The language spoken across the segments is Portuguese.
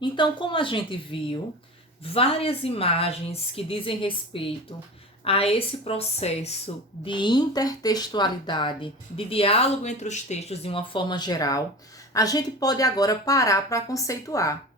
Então, como a gente viu, várias imagens que dizem respeito a esse processo de intertextualidade, de diálogo entre os textos de uma forma geral, a gente pode agora parar para conceituar.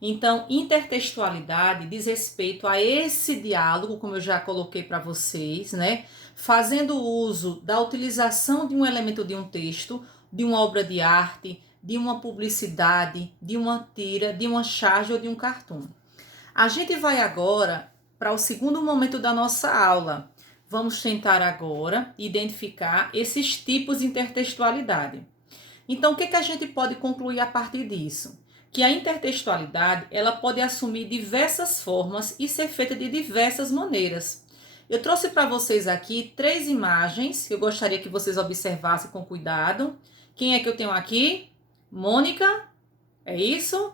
Então, intertextualidade diz respeito a esse diálogo, como eu já coloquei para vocês, né? Fazendo uso da utilização de um elemento de um texto, de uma obra de arte, de uma publicidade, de uma tira, de uma charge ou de um cartoon. A gente vai agora para o segundo momento da nossa aula. Vamos tentar agora identificar esses tipos de intertextualidade. Então, o que a gente pode concluir a partir disso? Que a intertextualidade ela pode assumir diversas formas e ser feita de diversas maneiras. Eu trouxe para vocês aqui 3 imagens que eu gostaria que vocês observassem com cuidado. Quem é que eu tenho aqui? Mônica? É isso?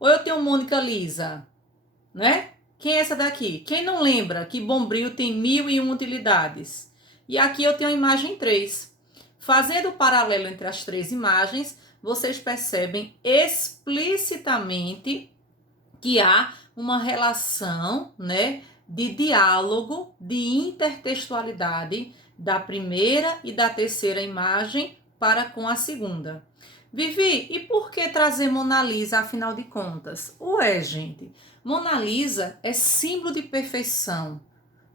Ou eu tenho Mônica Lisa? Né? Quem é essa daqui? Quem não lembra que Bombril tem 1001 utilidades? E aqui eu tenho a imagem 3. Fazendo o paralelo entre as 3 imagens, vocês percebem explicitamente que há uma relação, né, de diálogo, de intertextualidade da primeira e da terceira imagem para com a segunda. Vivi, e por que trazer Mona Lisa, afinal de contas? Ué, gente, Mona Lisa é símbolo de perfeição,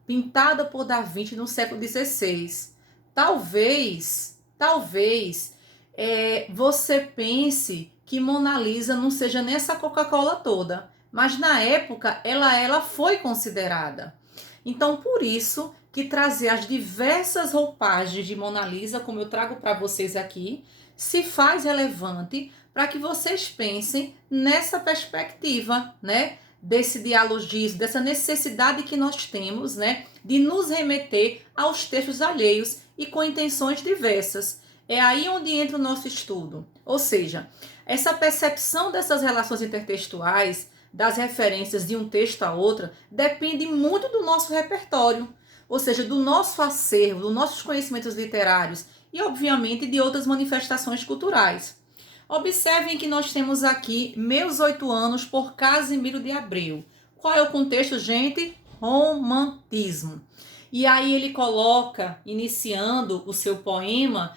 pintada por Da Vinci no século XVI. Talvez você pense que Mona Lisa não seja nessa Coca-Cola toda, mas na época ela foi considerada. Então, por isso que trazer as diversas roupagens de Mona Lisa, como eu trago para vocês aqui, se faz relevante para que vocês pensem nessa perspectiva, né? Desse dialogismo, dessa necessidade que nós temos, né? De nos remeter aos textos alheios e com intenções diversas. É aí onde entra o nosso estudo. Ou seja, essa percepção dessas relações intertextuais, das referências de um texto a outro, depende muito do nosso repertório, ou seja, do nosso acervo, dos nossos conhecimentos literários e, obviamente, de outras manifestações culturais. Observem que nós temos aqui Meus 8 Anos, por Casimiro de Abreu. Qual é o contexto, gente? Romantismo. E aí ele coloca, iniciando o seu poema,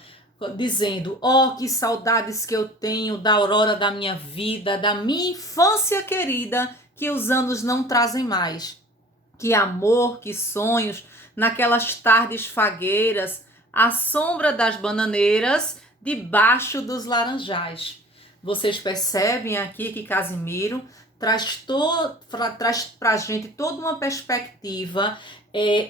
dizendo: oh, que saudades que eu tenho da aurora da minha vida, da minha infância querida, que os anos não trazem mais. Que amor, que sonhos, naquelas tardes fagueiras, à sombra das bananeiras, debaixo dos laranjais. Vocês percebem aqui que Casimiro traz para a gente toda uma perspectiva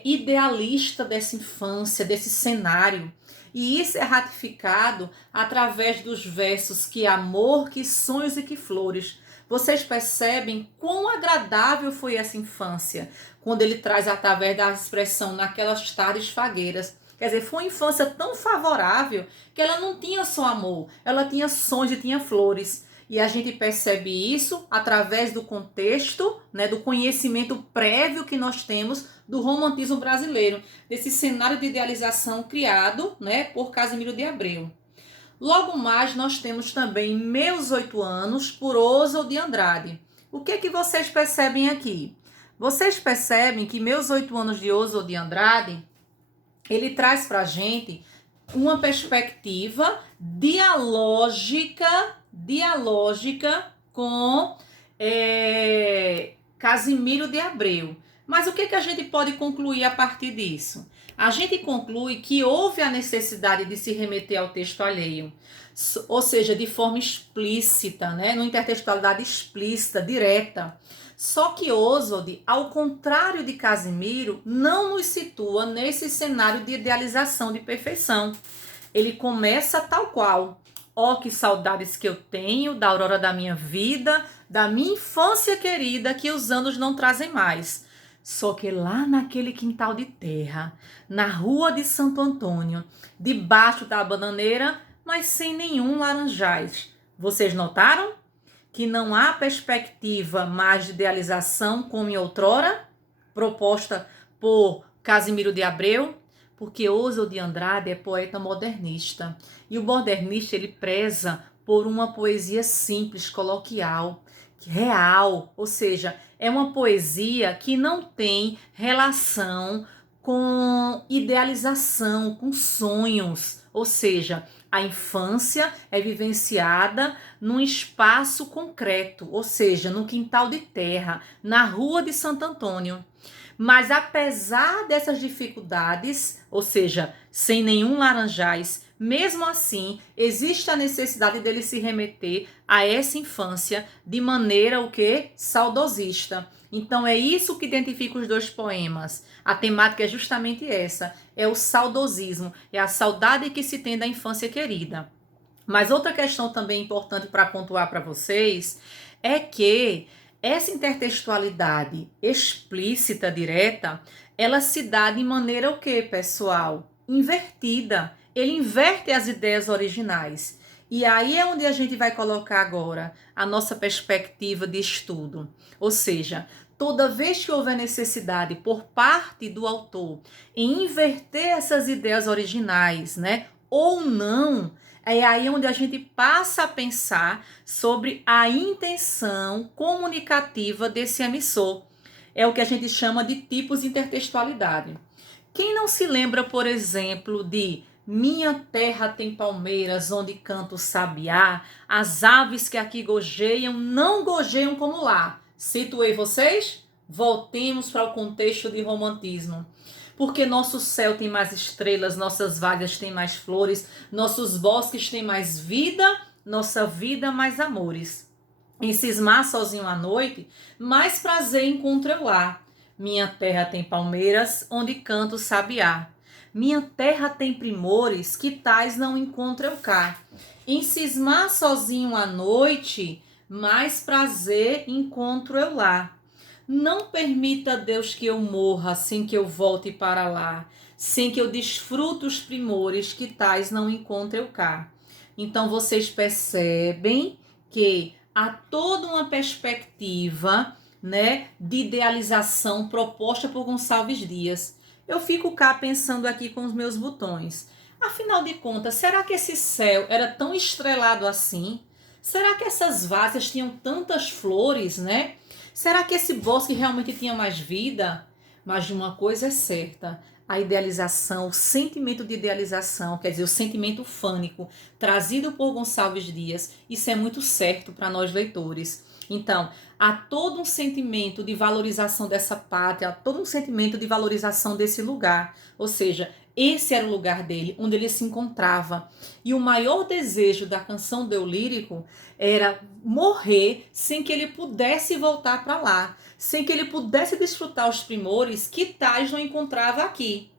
idealista dessa infância, desse cenário. E isso é ratificado através dos versos que amor, que sonhos e que flores. Vocês percebem quão agradável foi essa infância, quando ele traz através da expressão naquelas tardes fagueiras. Quer dizer, foi uma infância tão favorável que ela não tinha só amor, ela tinha sonhos e tinha flores. E a gente percebe isso através do contexto, né, do conhecimento prévio que nós temos do romantismo brasileiro, desse cenário de idealização criado, né, por Casimiro de Abreu. Logo mais nós temos também Meus 8 Anos, por Oswald de Andrade. O que vocês percebem aqui? Vocês percebem que Meus 8 Anos de Oswald de Andrade, ele traz para a gente uma perspectiva dialógica com Casimiro de Abreu. Mas o que a gente pode concluir a partir disso? A gente conclui que houve a necessidade de se remeter ao texto alheio, ou seja, de forma explícita, né? Numa intertextualidade explícita, direta. Só que Oswald, ao contrário de Casimiro, não nos situa nesse cenário de idealização de perfeição. Ele começa tal qual: ó, que saudades que eu tenho da aurora da minha vida, da minha infância querida, que os anos não trazem mais. Só que lá naquele quintal de terra, na rua de Santo Antônio, debaixo da bananeira, mas sem nenhum laranjais. Vocês notaram que não há perspectiva mais de idealização como em outrora, proposta por Casimiro de Abreu? Porque Oswald de Andrade é poeta modernista. E o modernista, ele preza por uma poesia simples, coloquial, real, ou seja, é uma poesia que não tem relação com idealização, com sonhos, ou seja, a infância é vivenciada num espaço concreto, ou seja, no quintal de terra, na rua de Santo Antônio. Mas apesar dessas dificuldades, ou seja, sem nenhum laranjais, mesmo assim, existe a necessidade dele se remeter a essa infância de maneira o quê? Saudosista. Então é isso que identifica os dois poemas. A temática é justamente essa, é o saudosismo, é a saudade que se tem da infância querida. Mas outra questão também importante para pontuar para vocês é que essa intertextualidade explícita, direta, ela se dá de maneira o quê, pessoal? Invertida. Ele inverte as ideias originais. E aí é onde a gente vai colocar agora a nossa perspectiva de estudo. Ou seja, toda vez que houver necessidade por parte do autor em inverter essas ideias originais, né, ou não, é aí onde a gente passa a pensar sobre a intenção comunicativa desse emissor. É o que a gente chama de tipos de intertextualidade. Quem não se lembra, por exemplo, de Minha terra tem palmeiras onde canta o sabiá, as aves que aqui gojeiam não gojeiam como lá. Situei vocês? Voltemos para o contexto de romantismo. Porque nosso céu tem mais estrelas, nossas vagas têm mais flores, nossos bosques têm mais vida, nossa vida mais amores. Em cismar sozinho à noite, mais prazer encontro eu lá. Minha terra tem palmeiras, onde canta o sabiá. Minha terra tem primores, que tais não encontro eu cá. Em cismar sozinho à noite, mais prazer encontro eu lá. Não permita, Deus, que eu morra sem que eu volte para lá, sem que eu desfrute os primores que tais não encontro eu cá. Então vocês percebem que há toda uma perspectiva, né, de idealização proposta por Gonçalves Dias. Eu fico cá pensando aqui com os meus botões. Afinal de contas, será que esse céu era tão estrelado assim? Será que essas vásrias tinham tantas flores, né? Será que esse bosque realmente tinha mais vida? Mas de uma coisa é certa, a idealização, o sentimento de idealização, quer dizer, o sentimento fânico, trazido por Gonçalves Dias, isso é muito certo para nós leitores. Então, há todo um sentimento de valorização dessa pátria, há todo um sentimento de valorização desse lugar. Ou seja, esse era o lugar dele, onde ele se encontrava. E o maior desejo da canção do Eu Lírico era morrer sem que ele pudesse voltar para lá, sem que ele pudesse desfrutar os primores que tais não encontrava aqui.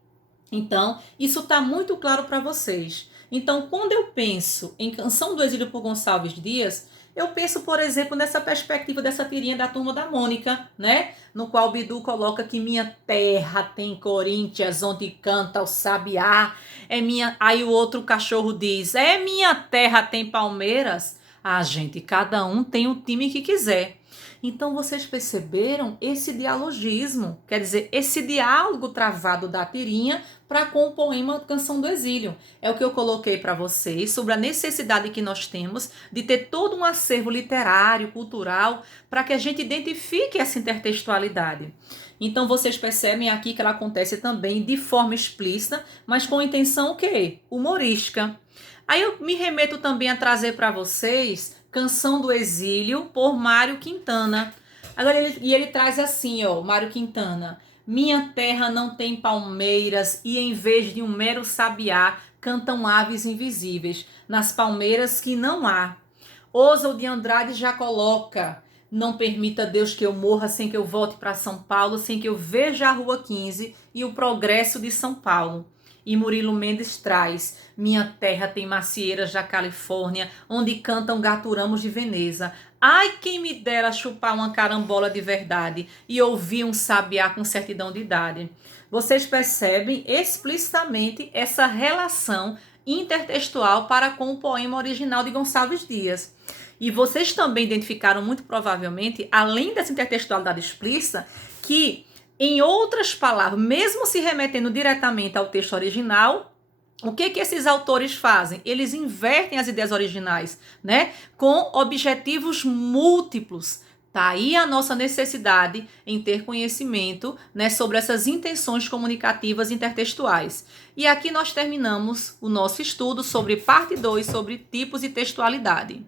Então, isso está muito claro para vocês. Então, quando eu penso em Canção do Exílio por Gonçalves Dias, eu penso, por exemplo, nessa perspectiva dessa tirinha da Turma da Mônica, né? No qual Bidu coloca que minha terra tem Coríntias, onde canta o sabiá. É minha... Aí o outro cachorro diz, é minha terra tem Palmeiras. Ah, gente, cada um tem o time que quiser. Então vocês perceberam esse dialogismo, quer dizer, esse diálogo travado da tirinha para com o poema Canção do Exílio. É o que eu coloquei para vocês sobre a necessidade que nós temos de ter todo um acervo literário, cultural, para que a gente identifique essa intertextualidade. Então vocês percebem aqui que ela acontece também de forma explícita, mas com intenção o quê? Humorística. Aí eu me remeto também a trazer para vocês Canção do Exílio, por Mário Quintana. Agora ele traz assim, ó, Mário Quintana. Minha terra não tem palmeiras e em vez de um mero sabiá, cantam aves invisíveis, nas palmeiras que não há. Oswald de Andrade já coloca, não permita Deus que eu morra sem que eu volte para São Paulo, sem que eu veja a Rua 15 e o progresso de São Paulo. E Murilo Mendes traz, minha terra tem macieiras da Califórnia, onde cantam gaturamos de Veneza. Ai, quem me dera chupar uma carambola de verdade e ouvir um sabiá com certidão de idade. Vocês percebem explicitamente essa relação intertextual para com o poema original de Gonçalves Dias. E vocês também identificaram muito provavelmente, além dessa intertextualidade explícita, que em outras palavras, mesmo se remetendo diretamente ao texto original, o que esses autores fazem? Eles invertem as ideias originais, né? Com objetivos múltiplos, Tá aí a nossa necessidade em ter conhecimento, né, sobre essas intenções comunicativas intertextuais. E aqui nós terminamos o nosso estudo sobre parte 2, sobre tipos e textualidade.